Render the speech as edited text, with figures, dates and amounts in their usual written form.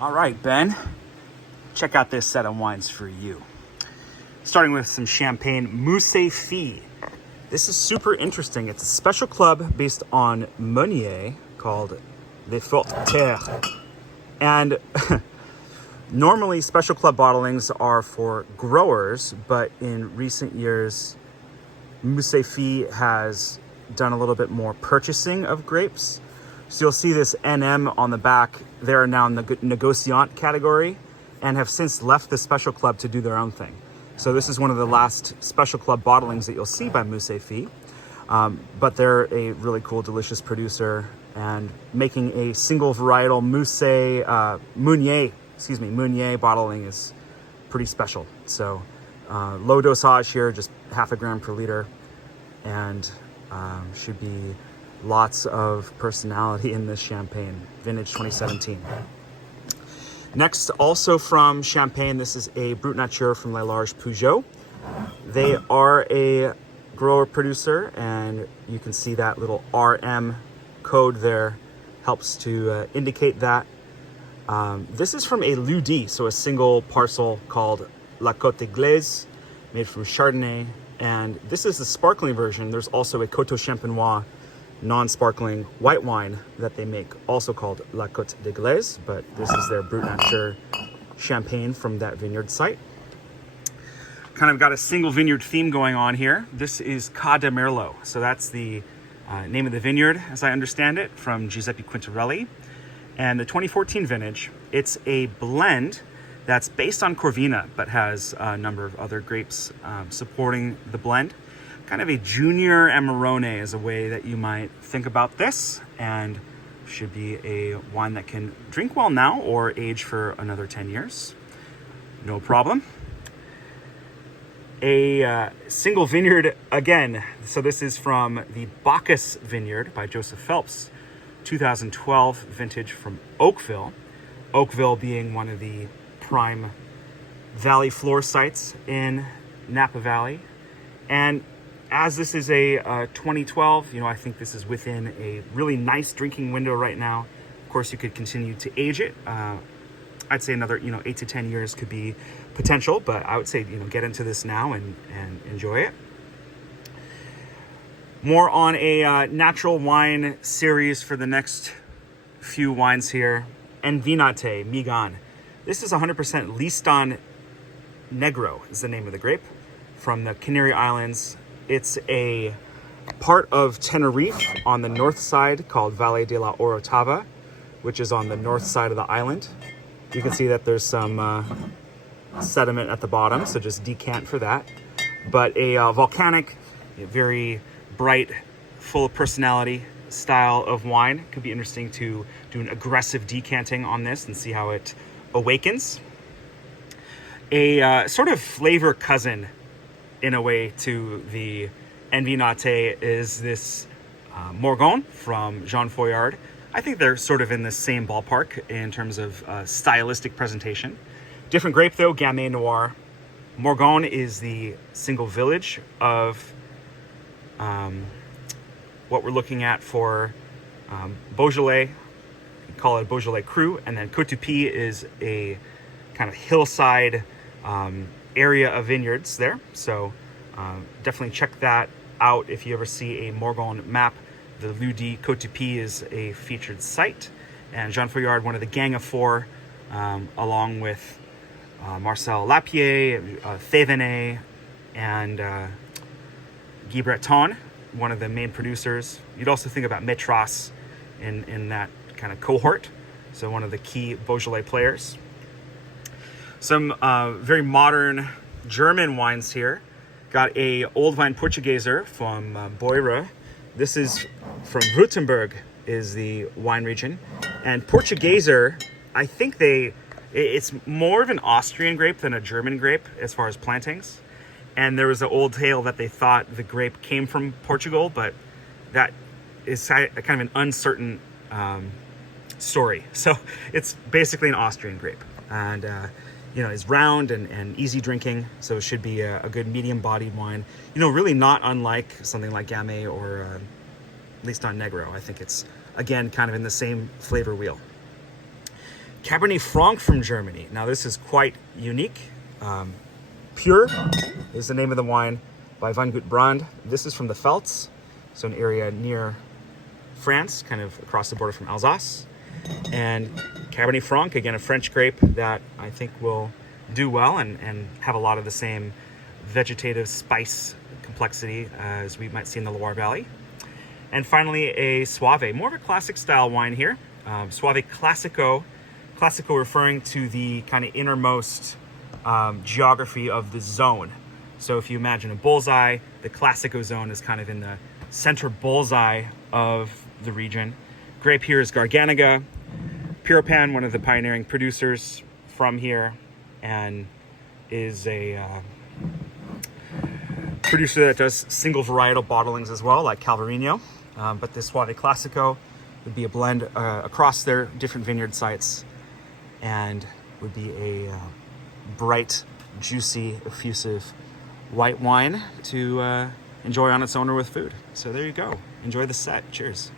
All right, Ben, check out this set of wines for you. Starting with some champagne Mousse Fille. This is super interesting. It's a special club based on Meunier called Les Fortes Terres. And normally special club bottlings are for growers, but in recent years, Mousse Fille has done a little bit more purchasing of grapes. So you'll see this NM on the back. They're now in the negociant category and have since left the special club to do their own thing. So this is one of the last special club bottlings that you'll see by Mousse Fille. But they're a really cool, delicious producer and making a single varietal Meunier bottling is pretty special. So low dosage here, just 0.5 gram per liter, and should be lots of personality in this champagne. Vintage 2017. Next, also from Champagne, this is a Brut Nature from Les Larges Peugeot. They are a grower producer, and you can see that little RM code there helps to indicate that. This is from a Ludi, so a single parcel called La Côte Anglaise, made from Chardonnay. And this is the sparkling version. There's also a Coteau Champenois non-sparkling white wine that they make, also called La Côte d'Anglaise, but this is their Brut Nature champagne from that vineyard site. Kind of got a single vineyard theme going on here. This is Ca de Merlot. So that's the name of the vineyard, as I understand it, from Giuseppe Quintarelli. And the 2014 vintage, it's a blend that's based on Corvina, but has a number of other grapes supporting the blend. Kind of a junior Amarone is a way that you might think about this, and should be a wine that can drink well now or age for another 10 years. No problem. A single vineyard again. So this is from the Bacchus Vineyard by Joseph Phelps, 2012 vintage from Oakville. Oakville being one of the prime valley floor sites in Napa Valley. And as this is a 2012, I think this is within a really nice drinking window right now. Of course, you could continue to age it. I'd say another, 8 to 10 years could be potential, but I would say, get into this now and enjoy it. More on a natural wine series for the next few wines here. Envinate, Migan. This is 100% Listan Negro is the name of the grape from the Canary Islands. It's a part of Tenerife on the north side called Valle de la Orotava, which is on the north side of the island. You can see that there's some sediment at the bottom, so just decant for that. But a volcanic, very bright, full of personality style of wine. Could be interesting to do an aggressive decanting on this and see how it awakens. A sort of flavor cousin in a way to the Envinate is this Morgon from Jean Foyard. I think they're sort of in the same ballpark in terms of stylistic presentation. Different grape though, Gamay Noir. Morgon is the single village of what we're looking at for Beaujolais. We call it Beaujolais Cru, and then Côte-du-Py is a kind of hillside area of vineyards there. So definitely check that out if you ever see a Morgon map. The Ludi Côte-du-Py is a featured site, and Jean Foyard, one of the Gang of Four, along with Marcel Lapierre, Thévenet, and Guy Breton, one of the main producers. You'd also think about Métras in that kind of cohort, so one of the key Beaujolais players. Some very modern German wines here. Got a old vine Portugieser from Boira. This is from Württemberg is the wine region. And Portugieser, I think it's more of an Austrian grape than a German grape as far as plantings. And there was an old tale that they thought the grape came from Portugal, but that is kind of an uncertain story. So it's basically an Austrian grape. And is round and easy drinking, so it should be a good medium-bodied wine. Really not unlike something like Gamay or Listan Negro. I think it's, again, kind of in the same flavor wheel. Cabernet Franc from Germany. Now this is quite unique. Pure is the name of the wine by Weingut Brand. This is from the Pfalz, so an area near France, kind of across the border from Alsace. And Cabernet Franc, again, a French grape that I think will do well and have a lot of the same vegetative spice complexity as we might see in the Loire Valley. And finally, a Soave, more of a classic style wine here. Soave Classico. Classico referring to the kind of innermost geography of the zone. So if you imagine a bullseye, the Classico zone is kind of in the center bullseye of the region. Grape here is Garganega. Puripan, one of the pioneering producers from here, and is a producer that does single varietal bottlings as well, like Calvarinho. But this Soave Classico would be a blend across their different vineyard sites, and would be a bright, juicy, effusive white wine to enjoy on its own or with food. So there you go. Enjoy the set. Cheers.